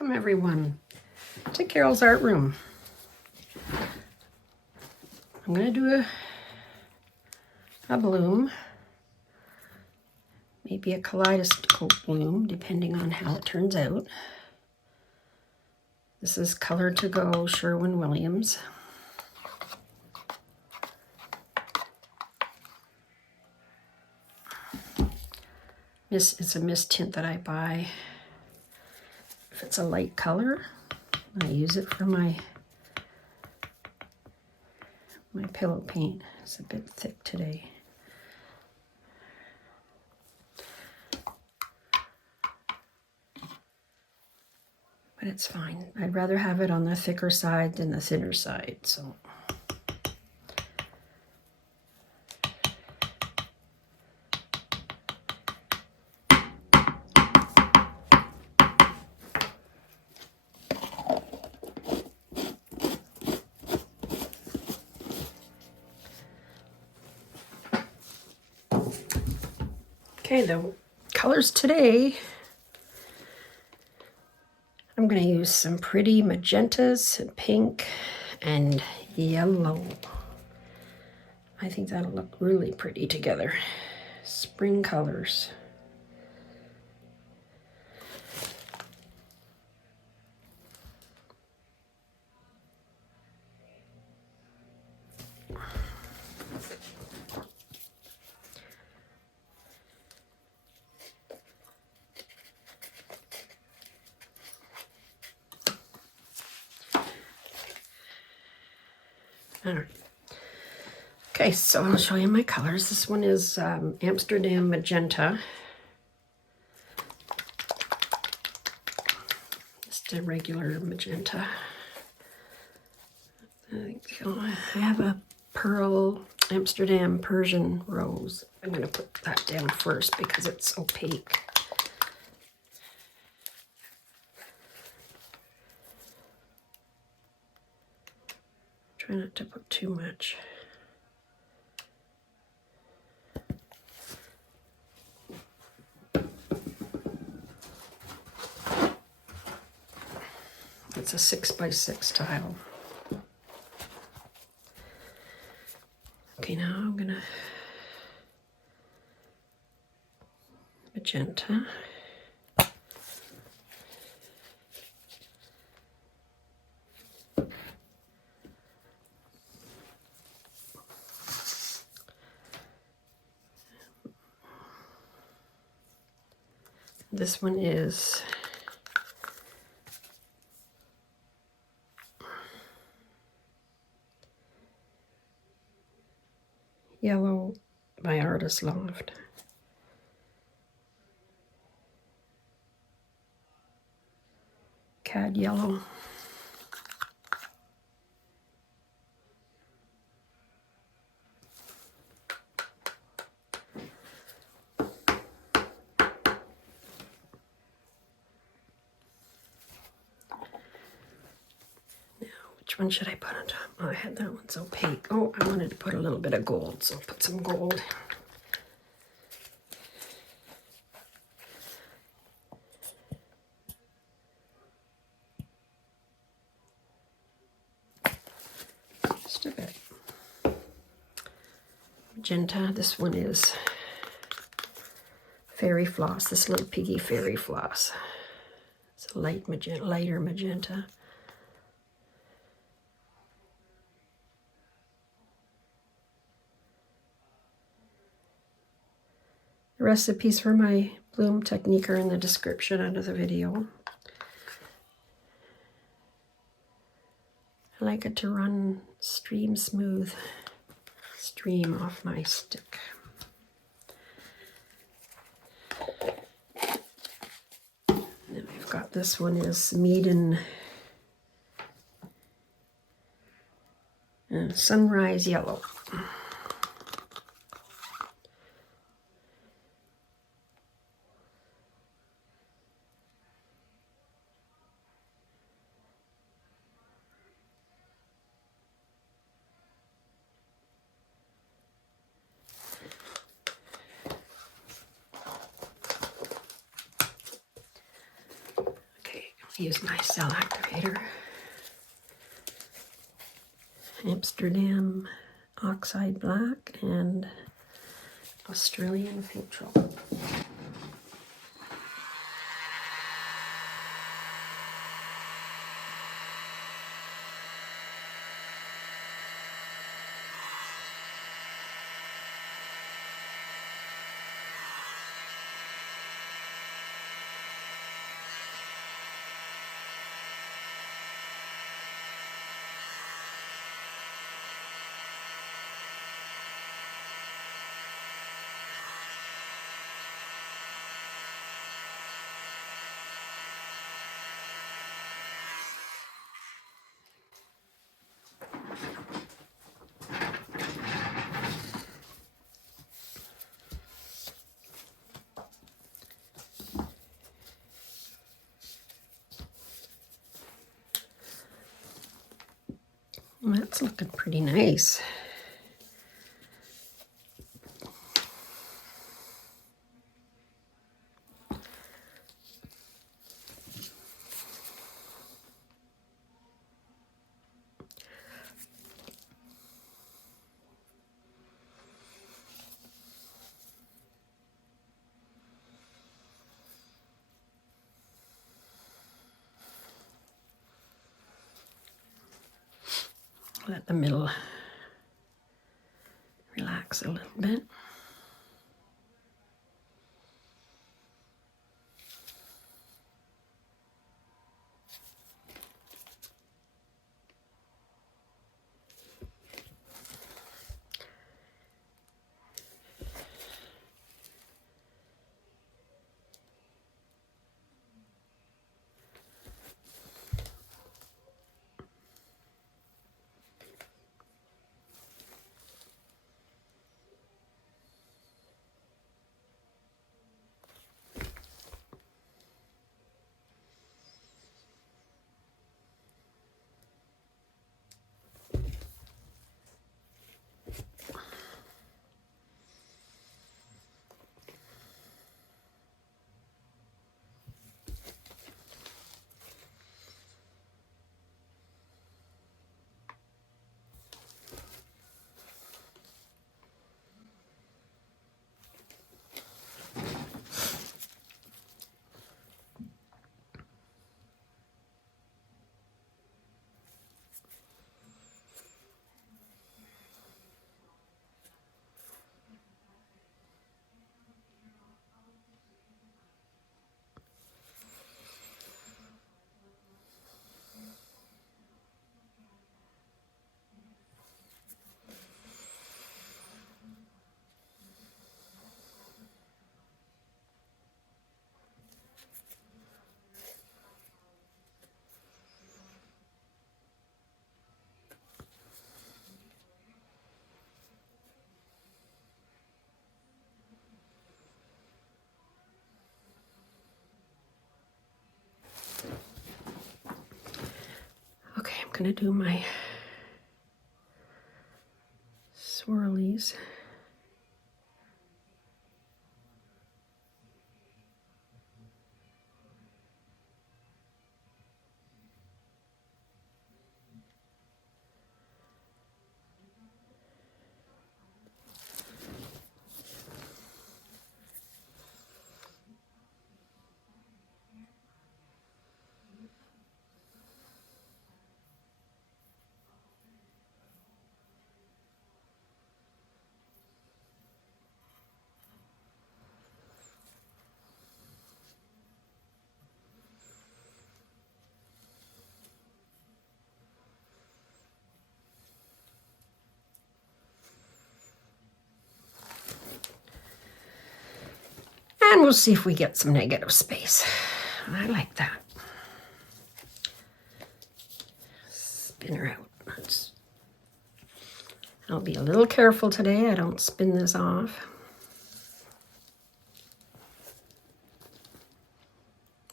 Welcome everyone to Carole's Art Room. I'm going to do a bloom, maybe a kaleidoscope bloom, depending on how it turns out. This is Color to Go Sherwin Williams. It's a mist tint that I buy. If it's a light color, I use it for my pillow paint. It's a bit thick today. But it's fine. I'd rather have it on the thicker side than the thinner side, so. Okay, the colors today, I'm going to use some pretty magentas, pink, and yellow. I think that'll look really pretty together. Spring colors. All right. Okay, so I'll show you my colors. This one is Amsterdam Magenta. Just a regular magenta. I have a pearl Amsterdam Persian rose. I'm going to put that down first because it's opaque. Try not to put too much. It's a 6x6 tile. Okay, now I'm gonna magenta. This one is Yellow by Artist Loft. Cad yellow. Which one should I put on top? Oh, I had that one's opaque. Oh, I wanted to put a little bit of gold, so I'll put some gold. Just a bit. Magenta, this one is Fairy Floss, this little piggy Fairy Floss. It's a light magenta, lighter magenta. The recipes for my bloom technique are in the description under the video. I like it to run stream smooth, stream off my stick. And then I've got this one is Mead and Sunrise Yellow. Use my cell activator. Amsterdam Oxide Black and Australian Neutral. That's looking pretty nice. Let the middle relax a little bit. Okay, I'm gonna do my swirlies. And we'll see if we get some negative space. I like that. Spin her out. I'll be a little careful today. I don't spin this off.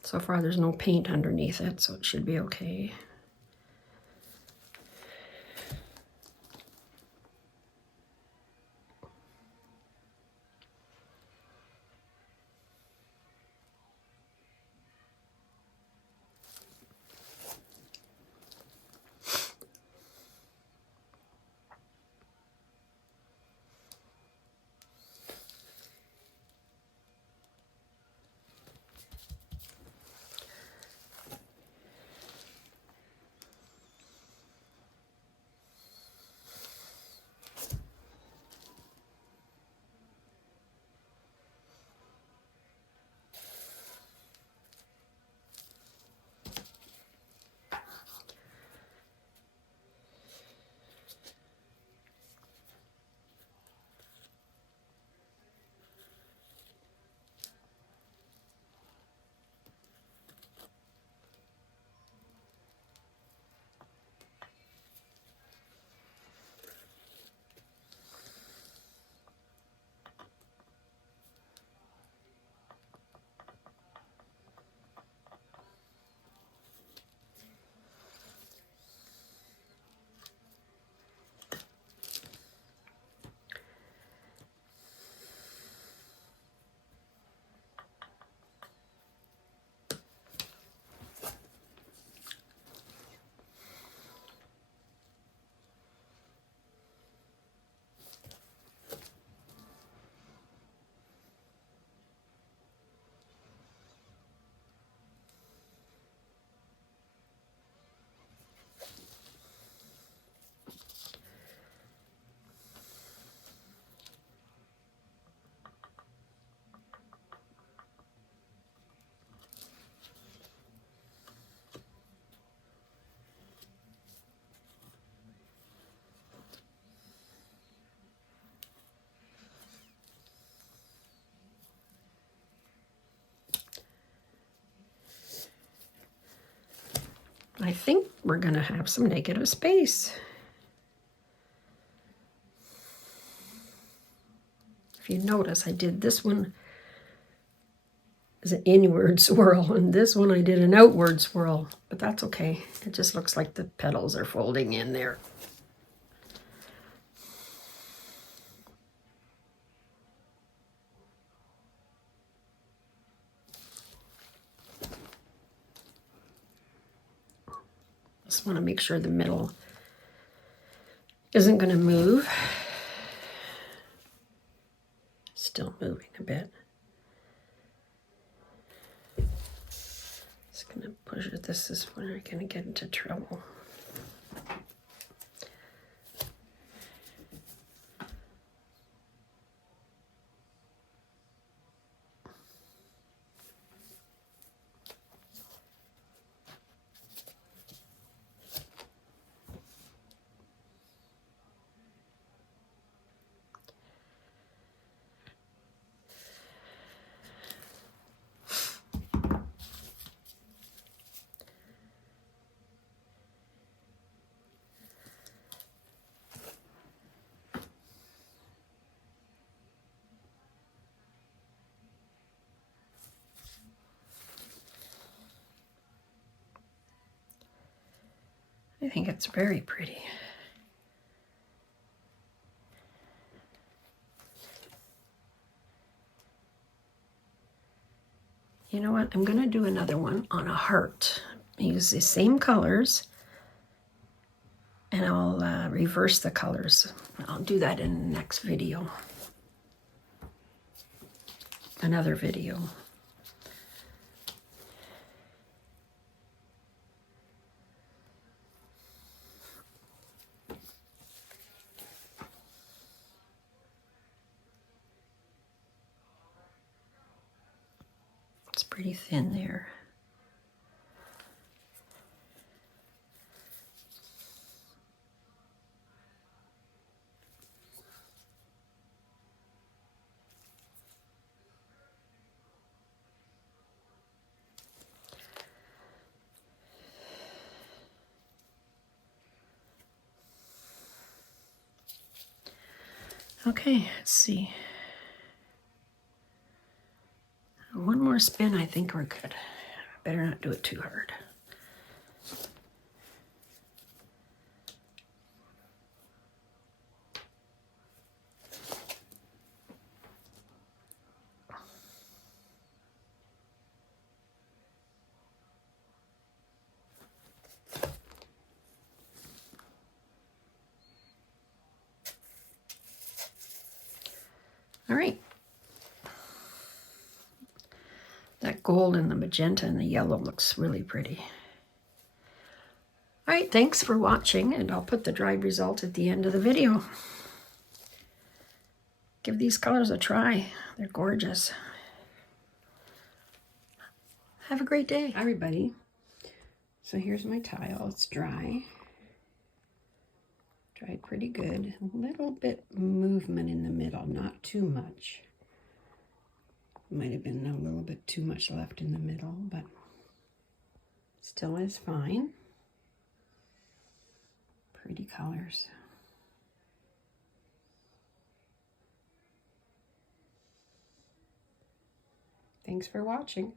So far there's no paint underneath it, so it should be okay. I think we're going to have some negative space. If you notice, I did this one as an inward swirl, and this one I did an outward swirl, but that's okay. It just looks like the petals are folding in there. Just want to make sure the middle isn't going to move. Still moving a bit. Just going to push it. This is where I'm going to get into trouble. I think it's very pretty. You know what? I'm going to do another one on a heart. Use the same colors, and I'll reverse the colors. I'll do that in the next video. Another video. It's pretty thin there. Okay, let's see. One more spin, I think we're good. Better not do it too hard. All right. That gold and the magenta and the yellow looks really pretty. All right, thanks for watching, and I'll put the dried result at the end of the video. Give these colors a try. They're gorgeous. Have a great day. Hi, everybody. So here's my tile. It's dry. Dried pretty good. A little bit movement in the middle, not too much. Might have been a little bit too much left in the middle, but still is fine. Pretty colors. Thanks for watching.